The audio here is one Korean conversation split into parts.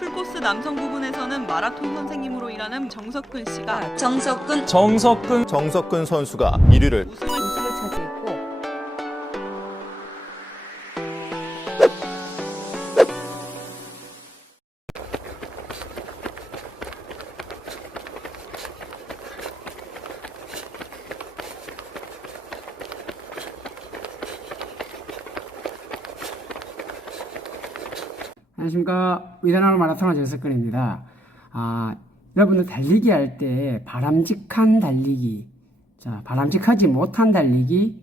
풀코스 남성 부분에서는 마라톤 선생님으로 일하는 정석근 씨가 정석근 선수가 1위를 우승을 차지했고 안녕하십니까. 위대한 마라톤 정석근입니다. 여러분들 달리기 할 때 바람직한 달리기, 자, 바람직하지 못한 달리기,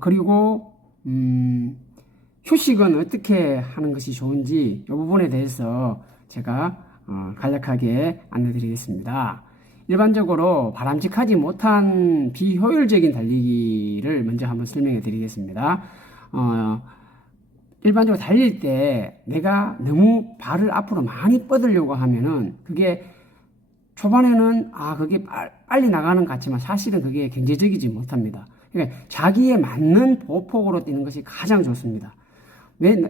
그리고 휴식은 어떻게 하는 것이 좋은지 이 부분에 대해서 제가 간략하게 안내드리겠습니다. 일반적으로 바람직하지 못한 비효율적인 달리기를 먼저 한번 설명해 드리겠습니다. 일반적으로 달릴 때 내가 너무 발을 앞으로 많이 뻗으려고 하면은 그게 초반에는 그게 빨리 나가는 것 같지만 사실은 그게 경제적이지 못합니다. 그러니까 자기에 맞는 보폭으로 뛰는 것이 가장 좋습니다.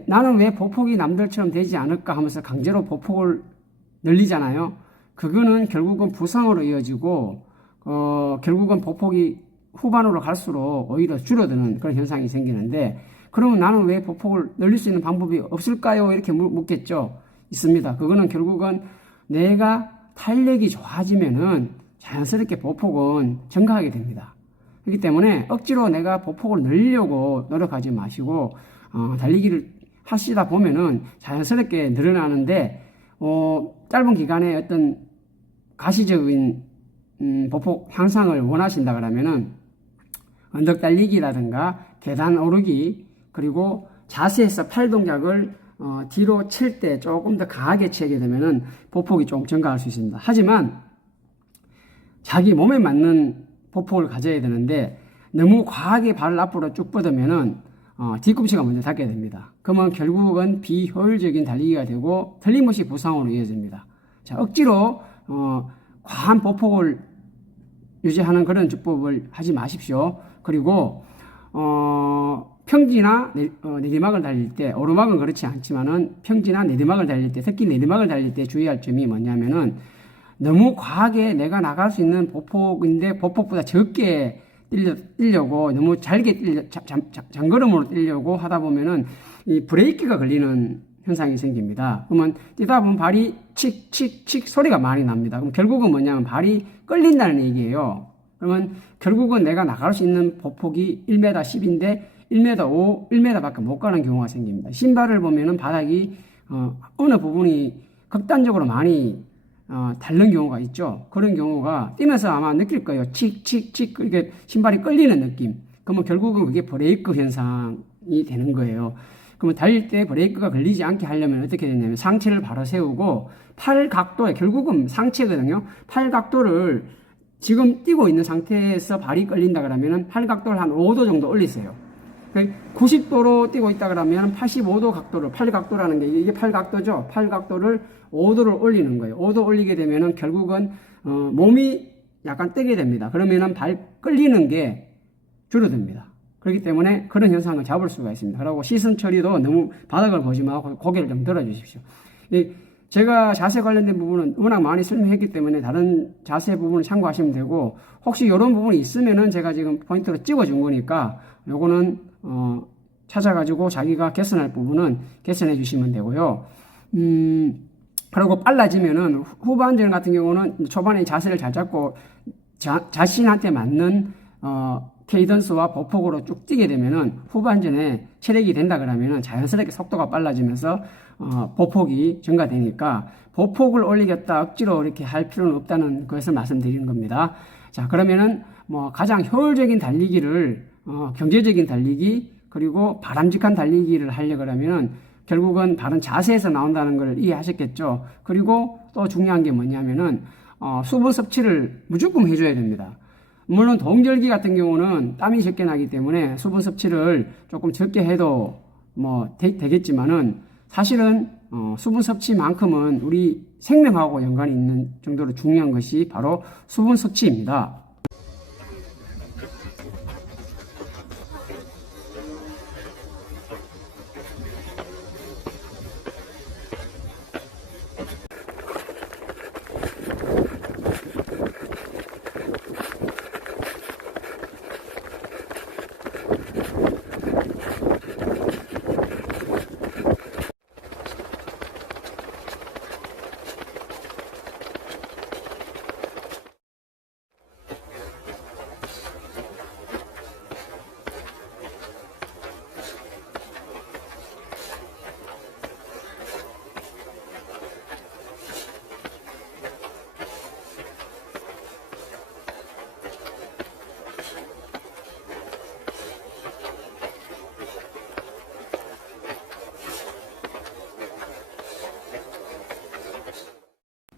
나는 왜 보폭이 남들처럼 되지 않을까 하면서 강제로 보폭을 늘리잖아요. 그거는 결국은 부상으로 이어지고 결국은 보폭이 후반으로 갈수록 오히려 줄어드는 그런 현상이 생기는데, 그러면 나는 왜 보폭을 늘릴 수 있는 방법이 없을까요? 이렇게 묻겠죠. 있습니다. 그거는 결국은 내가 탄력이 좋아지면은 자연스럽게 보폭은 증가하게 됩니다. 그렇기 때문에 억지로 내가 보폭을 늘리려고 노력하지 마시고 달리기를 하시다 보면은 자연스럽게 늘어나는데, 짧은 기간에 어떤 가시적인 보폭 향상을 원하신다 그러면은 언덕 달리기라든가 계단 오르기, 그리고 자세에서 팔 동작을 뒤로 칠 때 조금 더 강하게 치게 되면은 보폭이 좀 증가할 수 있습니다. 하지만 자기 몸에 맞는 보폭을 가져야 되는데 너무 과하게 발을 앞으로 쭉 뻗으면은 뒤꿈치가 먼저 닿게 됩니다. 그러면 결국은 비효율적인 달리기가 되고 틀림없이 부상으로 이어집니다. 자, 억지로 과한 보폭을 유지하는 그런 주법을 하지 마십시오. 그리고 평지나 내리막을 달릴 때, 오르막은 그렇지 않지만은 평지나 내리막을 달릴 때, 특히 내리막을 달릴 때 주의할 점이 뭐냐면은 너무 과하게 내가 나갈 수 있는 보폭인데 보폭보다 적게 뛰려고 너무 잘게 장걸음으로 뛰려고 하다 보면은 이 브레이크가 걸리는 현상이 생깁니다. 그러면 뛰다 보면 발이 칙칙칙 소리가 많이 납니다. 그럼 결국은 뭐냐면 발이 끌린다는 얘기예요. 그러면 결국은 내가 나갈 수 있는 보폭이 1m 10인데 1m 5, 1m밖에 못 가는 경우가 생깁니다. 신발을 보면은 바닥이 어느 부분이 극단적으로 많이 닳는 경우가 있죠. 그런 경우가 뛰면서 아마 느낄 거예요. 칙칙칙 이렇게 신발이 끌리는 느낌. 그러면 결국은 그게 브레이크 현상이 되는 거예요. 그러면 달릴 때 브레이크가 걸리지 않게 하려면 어떻게 되냐면 상체를 바로 세우고 팔 각도에, 결국은 상체거든요. 팔 각도를 지금 뛰고 있는 상태에서 발이 끌린다 그러면은 팔 각도를 한 5도 정도 올리세요. 90도로 뛰고 있다 그러면 85도 각도를, 팔 각도라는 게 이게 팔 각도죠. 팔 각도를 5도를 올리는 거예요. 5도 올리게 되면은 결국은 몸이 약간 뜨게 됩니다. 그러면은 발 끌리는 게 줄어듭니다. 그렇기 때문에 그런 현상을 잡을 수가 있습니다. 그리고 시선 처리도 너무 바닥을 보지 말고 고개를 좀 들어 주십시오. 제가 자세 관련된 부분은 워낙 많이 설명했기 때문에 다른 자세 부분을 참고하시면 되고, 혹시 이런 부분이 있으면은 제가 지금 포인트로 찍어준 거니까 요거는 찾아가지고 자기가 개선할 부분은 개선해 주시면 되고요. 그리고 빨라지면은 후반전 같은 경우는 초반에 자세를 잘 잡고 자신한테 맞는 케이던스와 보폭으로 쭉 뛰게 되면은 후반전에 체력이 된다 그러면은 자연스럽게 속도가 빨라지면서 보폭이 증가되니까 보폭을 올리겠다 억지로 이렇게 할 필요는 없다는 것을 말씀드리는 겁니다. 자, 그러면은 가장 효율적인 달리기를 경제적인 달리기, 그리고 바람직한 달리기를 하려고 하면은 결국은 바른 자세에서 나온다는 걸 이해하셨겠죠. 그리고 또 중요한 게 뭐냐면은 수분 섭취를 무조건 해줘야 됩니다. 물론 동절기 같은 경우는 땀이 적게 나기 때문에 수분 섭취를 조금 적게 해도 되겠지만은 사실은 수분 섭취만큼은 우리 생명하고 연관이 있는 정도로 중요한 것이 바로 수분 섭취입니다.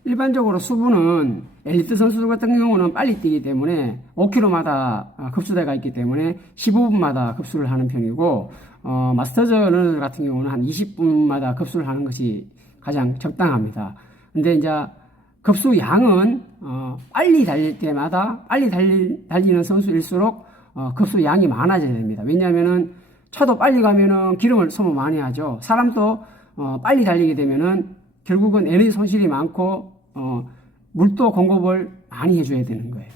일반적으로 수부는 엘리트 선수들 같은 경우는 빨리 뛰기 때문에 5km마다 급수대가 있기 때문에 15분마다 급수를 하는 편이고, 마스터즈 러너들 같은 경우는 한 20분마다 급수를 하는 것이 가장 적당합니다. 근데 이제 급수 양은 빨리 달릴 때마다 빨리 달리는 선수일수록 급수 양이 많아져야 됩니다. 왜냐하면은 차도 빨리 가면은 기름을 소모 많이 하죠. 사람도 빨리 달리게 되면은 결국은 에너지 손실이 많고 물도 공급을 많이 해줘야 되는 거예요.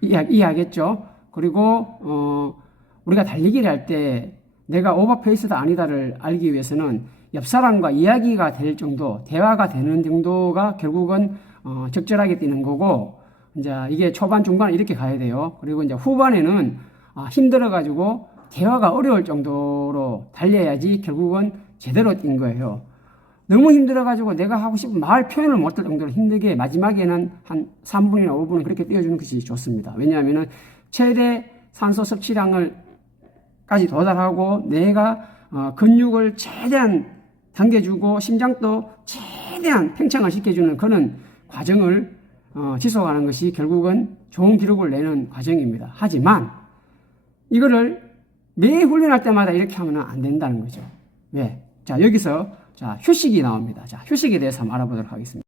이해하겠죠? 그리고 우리가 달리기를 할 때 내가 오버페이스다 아니다를 알기 위해서는 옆 사람과 이야기가 될 정도, 대화가 되는 정도가 결국은 적절하게 뛰는 거고, 이제 이게 초반, 중반 이렇게 가야 돼요. 그리고 이제 후반에는 힘들어가지고 대화가 어려울 정도로 달려야지 결국은 제대로 뛴 거예요. 너무 힘들어가지고 내가 하고 싶은 말 표현을 못할 정도로 힘들게 마지막에는 한 3분이나 5분은 그렇게 뛰어주는 것이 좋습니다. 왜냐하면은 최대 산소 섭취량을까지 도달하고 내가 근육을 최대한 당겨주고 심장도 최대한 팽창을 시켜주는 그런 과정을 지속하는 것이 결국은 좋은 기록을 내는 과정입니다. 하지만 이거를 매 훈련할 때마다 이렇게 하면 안 된다는 거죠. 왜? 자, 여기서 휴식이 나옵니다. 자, 휴식에 대해서 한번 알아보도록 하겠습니다.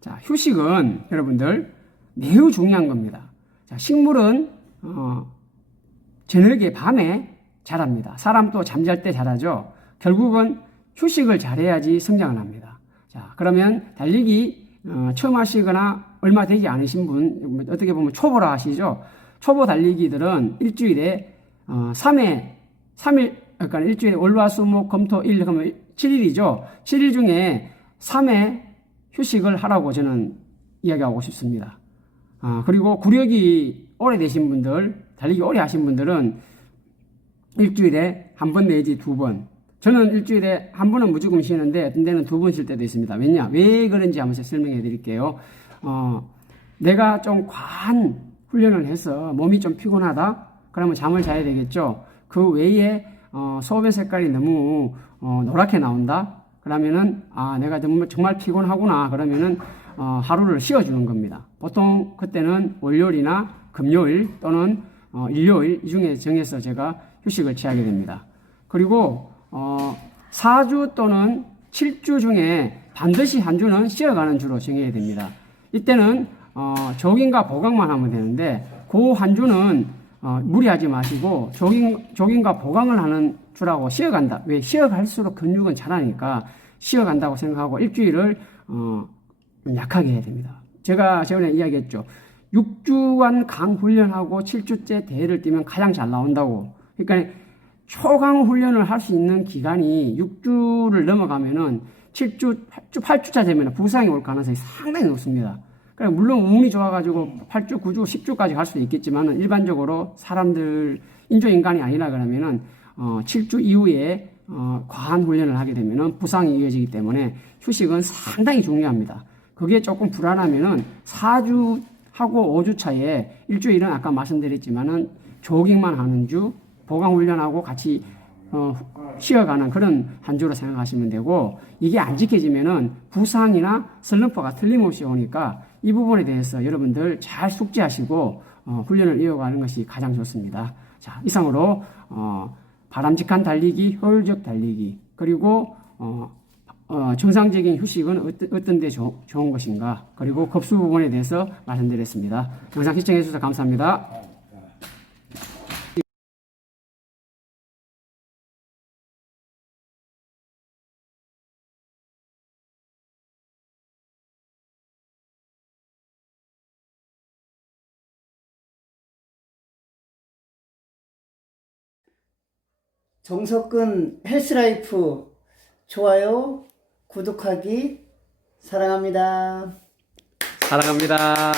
자, 휴식은 여러분들 매우 중요한 겁니다. 자, 식물은 저녁에 밤에 자랍니다. 사람도 잠잘 때 자라죠. 결국은 휴식을 잘해야지 성장을 합니다. 자, 그러면 달리기 처음 하시거나 얼마 되지 않으신 분, 어떻게 보면 초보라 하시죠. 초보 달리기들은 일주일에 3일, 그러니까 일주일에 월화수목금토일, 그러면 7일이죠. 7일 중에 3회 휴식을 하라고 저는 이야기하고 싶습니다. 그리고 구력이 오래되신 분들, 달리기 오래 하신 분들은 일주일에 한 번 내지 두 번. 저는 일주일에 한 번은 무조건 쉬는데 어떤 데는 두 번 쉴 때도 있습니다. 왜 그런지 한번 설명해 드릴게요. 내가 좀 과한 훈련을 해서 몸이 좀 피곤하다? 그러면 잠을 자야 되겠죠. 그 외에 소변 색깔이 너무 노랗게 나온다? 그러면은 내가 정말 피곤하구나. 그러면은 하루를 쉬어주는 겁니다. 보통 그때는 월요일이나 금요일 또는 일요일 이 중에 정해서 제가 휴식을 취하게 됩니다. 그리고 4주 또는 7주 중에 반드시 한 주는 쉬어가는 주로 정해야 됩니다. 이때는 조깅과 보강만 하면 되는데 그 한 주는 무리하지 마시고 조깅과 보강을 하는 주라고 쉬어간다. 왜? 쉬어갈수록 근육은 자라니까 쉬어간다고 생각하고 일주일을 약하게 해야 됩니다. 제가 전에 이야기했죠. 6주간 강 훈련하고 7주째 대회를 뛰면 가장 잘 나온다고. 그러니까 초강 훈련을 할 수 있는 기간이 6주를 넘어가면은 7주, 8주차 되면 부상이 올 가능성이 상당히 높습니다. 그러니까 물론 운이 좋아가지고 8주, 9주, 10주까지 갈 수도 있겠지만은 일반적으로 사람들, 인조인간이 아니라 그러면은 7주 이후에 과한 훈련을 하게 되면은 부상이 이어지기 때문에 휴식은 상당히 중요합니다. 그게 조금 불안하면은 4주 하고 5주 차에 일주일은 아까 말씀드렸지만은 조깅만 하는 주, 보강 훈련하고 같이 쉬어가는 그런 한 주로 생각하시면 되고, 이게 안 지켜지면은 부상이나 슬럼프가 틀림없이 오니까 이 부분에 대해서 여러분들 잘 숙지하시고 훈련을 이어가는 것이 가장 좋습니다. 자, 이상으로 바람직한 달리기, 효율적 달리기, 그리고 정상적인 휴식은 어떤 데 좋은 것인가, 그리고 급수 부분에 대해서 말씀드렸습니다. 영상 시청해 주셔서 감사합니다. 정석근 헬스라이프 좋아요, 구독하기 사랑합니다. 사랑합니다.